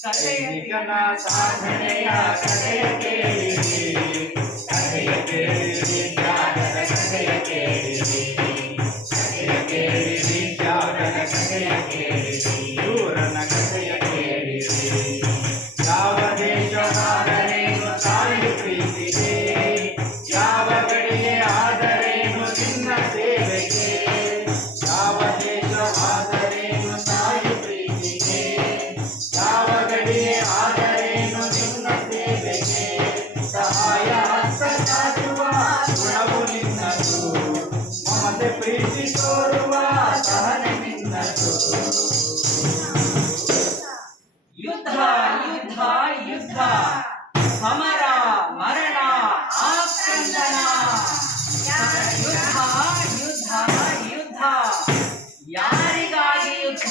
ಸೈನಿಕನ ಸಾಧನೆಯ ಕಥೆಯ ಕೇಳಿರಿ.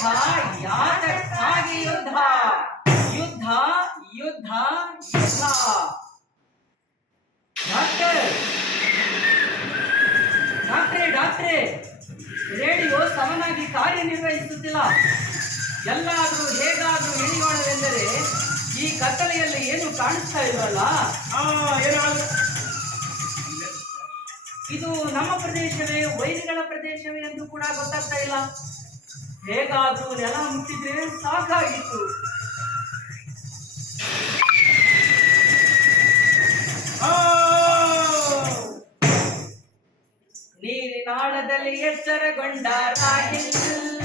ಯಾತಕ್ಕಾಗಿ ಯುದ್ಧ ಯುದ್ಧ ಯುದ್ಧ ಯುದ್ಧ ಡಾಕ್ಟರ್ ಡಾಕ್ಟ್ರೇ ಡಾಕ್ಟ್ರೇ ರೇಡಿಯೋ ಸಮನಾಗಿ ಕಾರ್ಯನಿರ್ವಹಿಸುತ್ತಿಲ್ಲ ಎಲ್ಲಾದರೂ ಹೇಗಾದರೂ ಇಳಿಯೋಣವೆಂದರೆ ಈ ಕತ್ತಲೆಯಲ್ಲಿ ಏನು ಕಾಣಿಸ್ತಾ ಇಲ್ವಲ್ಲ ಇದು ನಮ್ಮ ಪ್ರದೇಶವೇ ವೈರಿಗಳ ಪ್ರದೇಶವೇ ಎಂದು ಕೂಡ ಗೊತ್ತಾಗ್ತಾ ಇಲ್ಲ ಹೇಗಾದ್ರೂ ನೆಲ ಮುಟ್ಟಿದ್ರೆ ಸಾಕಾಗಿತ್ತು. ನೀರಿನಾಳದಲ್ಲಿ ಎಚ್ಚರಗೊಂಡ ರಾಹಿಲ್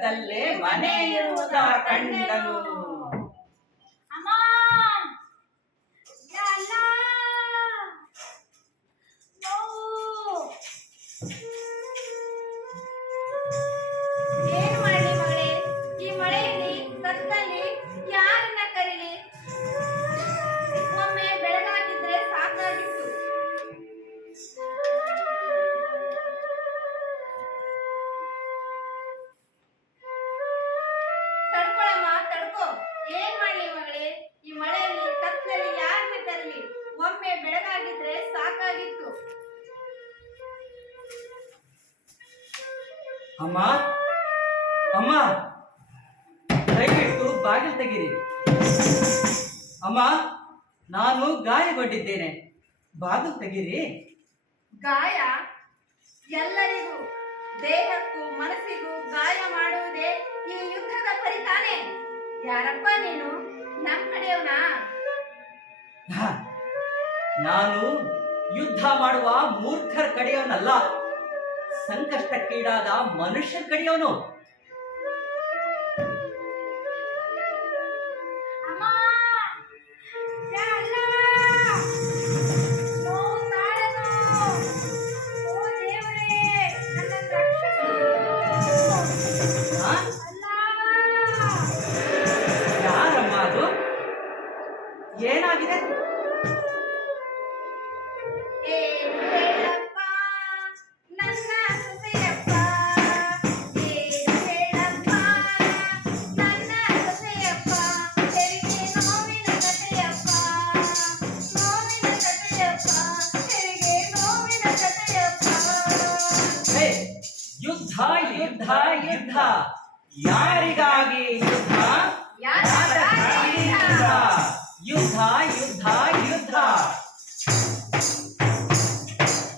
ಹತ್ತಿರದಲ್ಲೇ ಮನೆ ಇರುವುದ ಕಂಡನು? ಏನ್ ಮಾಡ್ಲಿ ಮಗಳೇ? ಈ ಮಳೆಯಲ್ಲಿ ಕತ್ತಲ್ಲಿ ಯಾರನ್ನ ಅಮ್ಮ ಅಮ್ಮ ದಯವಿಟ್ಟು ಬಾಗಿಲು ತೆಗೀರಿ. ಅಮ್ಮ ನಾನು ಗಾಯಗೊಂಡಿದ್ದೇನೆ. ಬಾಗಿಲು ತೆಗೀರಿ. ಗಾಯ ಎಲ್ಲರಿಗೂ ದೇಹಕ್ಕೂ ಮನಸ್ಸಿಗೂ ಗಾಯ ಮಾಡುವುದೇ ಈ ಯುದ್ಧದ ಪರಿತಾನೆ ಯಾರಪ್ಪ ನೀನು? ನಮ್ಮ ಕಡೆಯವನಾ? ಹ, ನಾನು ಯುದ್ಧ ಮಾಡುವ ಮೂರ್ಖರ ಕಡೆಯವನಲ್ಲ. ಸಂಕಷ್ಟಕ್ಕೀಡಾದ ಮನುಷ್ಯ ಕಡಿಯವನು ಅಮ್ಮ ಯುದ್ಧ ಯಾರಿಗಾಗಿ ಯುದ್ಧ? ಯಾತಕ್ಕಾಗಿ ಯುದ್ಧ? ಯುದ್ಧ ಯುದ್ಧ ಯುದ್ಧ.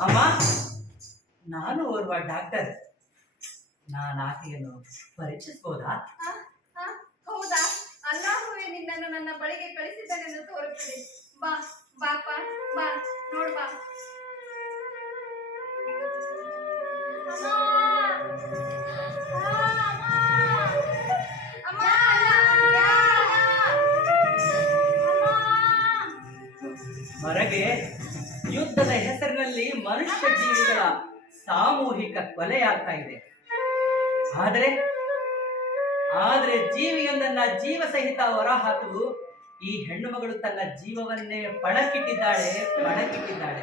ಅಮ್ಮ ನಾನು ಓರ್ವ ಡಾಕ್ಟರ್. ನಾನು ಆಕೆಯನ್ನು ಆ, ಹೌದಾ? ಅಲ್ಲಾಹುವೆ ನಿನ್ನನ್ನು ನನ್ನ ಬಳಿಗೆ ಕಳಿಸಿದ್ದಾನೆಂದು ತೋರುತ್ತದೆ. ಬಾ ಬಾಪ ಬಾ ನೋಡ್ ಹೊರಗೆ ಯುದ್ಧದ ಹೆಸರಿನಲ್ಲಿ ಮನುಷ್ಯ ಜೀವಿಗಳ ಸಾಮೂಹಿಕ ಕೊಲೆಯಾಗ್ತಾ ಇದೆ. ಆದರೆ ಆದರೆ ಜೀವಿಯೊಂದನ್ನ ಜೀವ ಸಹಿತ ಹೊರಹಾಕಲು ಈ ಹೆಣ್ಣು ಮಗಳು ತನ್ನ ಜೀವವನ್ನೇ ಪಣಕ್ಕಿಟ್ಟಿದ್ದಾಳೆ ಪಣಕ್ಕಿಟ್ಟಿದ್ದಾಳೆ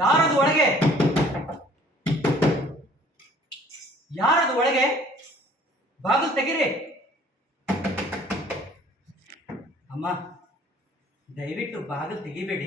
ಯಾರದು ಒಳಗೆ? ಯಾರದು ಒಳಗೆ? ಬಾಗಿಲು ತೆಗಿರಿ. ಅಮ್ಮ ದಯವಿಟ್ಟು ಬಾಗಿಲು ತೆಗಿಬೇಡಿ.